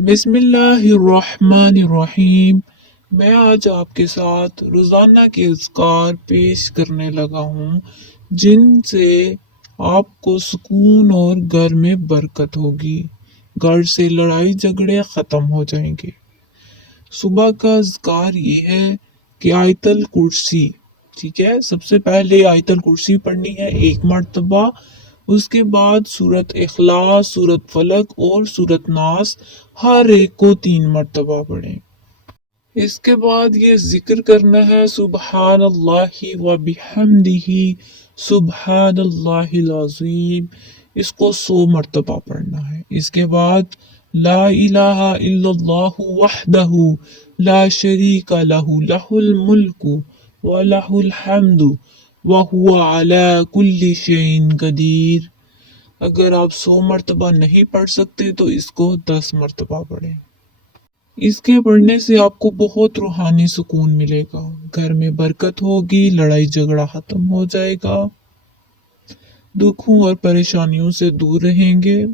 बिस्मिल्लाहिर्रहमानिर्रहीम। मैं आज आपके साथ रोज़ाना के अज़कार पेश करने लगा हूँ जिनसे आपको सुकून और घर में बरकत होगी। घर से लड़ाई झगड़े ख़त्म हो जाएंगे। सुबह का अज़कार ये है कि आयतल कुर्सी, ठीक है, सबसे पहले आयतल कुर्सी पढ़नी है 1 मरतबा। उसके बाद सूरत इखलास, सूरत फलक और सूरत नास हर एक को 3 मरतबा पढ़ें। इसके बाद ये जिक्र करना है सुबहानल्लाहि व बिहम्दिही सुबहानल्लाहिल अज़ीम। इसको 100 मरतबा पढ़ना है। इसके बाद ला इलाहा इल्लल्लाहु वहदहु ला शरीका लहु लहुल मुल्कु व लहुल हम्दु व हुवा अला कुल्ली शैइन कदीर। अगर आप 100 मरतबा नहीं पढ़ सकते तो इसको 10 मरतबा पढ़ें। इसके पढ़ने से आपको बहुत रूहानी सुकून मिलेगा, घर में बरकत होगी, लड़ाई झगड़ा खत्म हो जाएगा, दुखों और परेशानियों से दूर रहेंगे।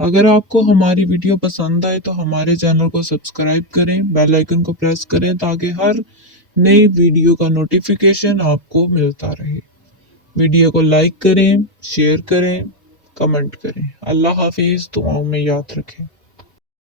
अगर आपको हमारी वीडियो पसंद आए तो हमारे चैनल को सब्सक्राइब करें, बेल आइकन को प्रेस करें ताकि हर नई वीडियो का नोटिफिकेशन आपको मिलता रहे। वीडियो को लाइक करें, शेयर करें, कमेंट करें। अल्लाह हाफिज, दुआओं में याद रखें।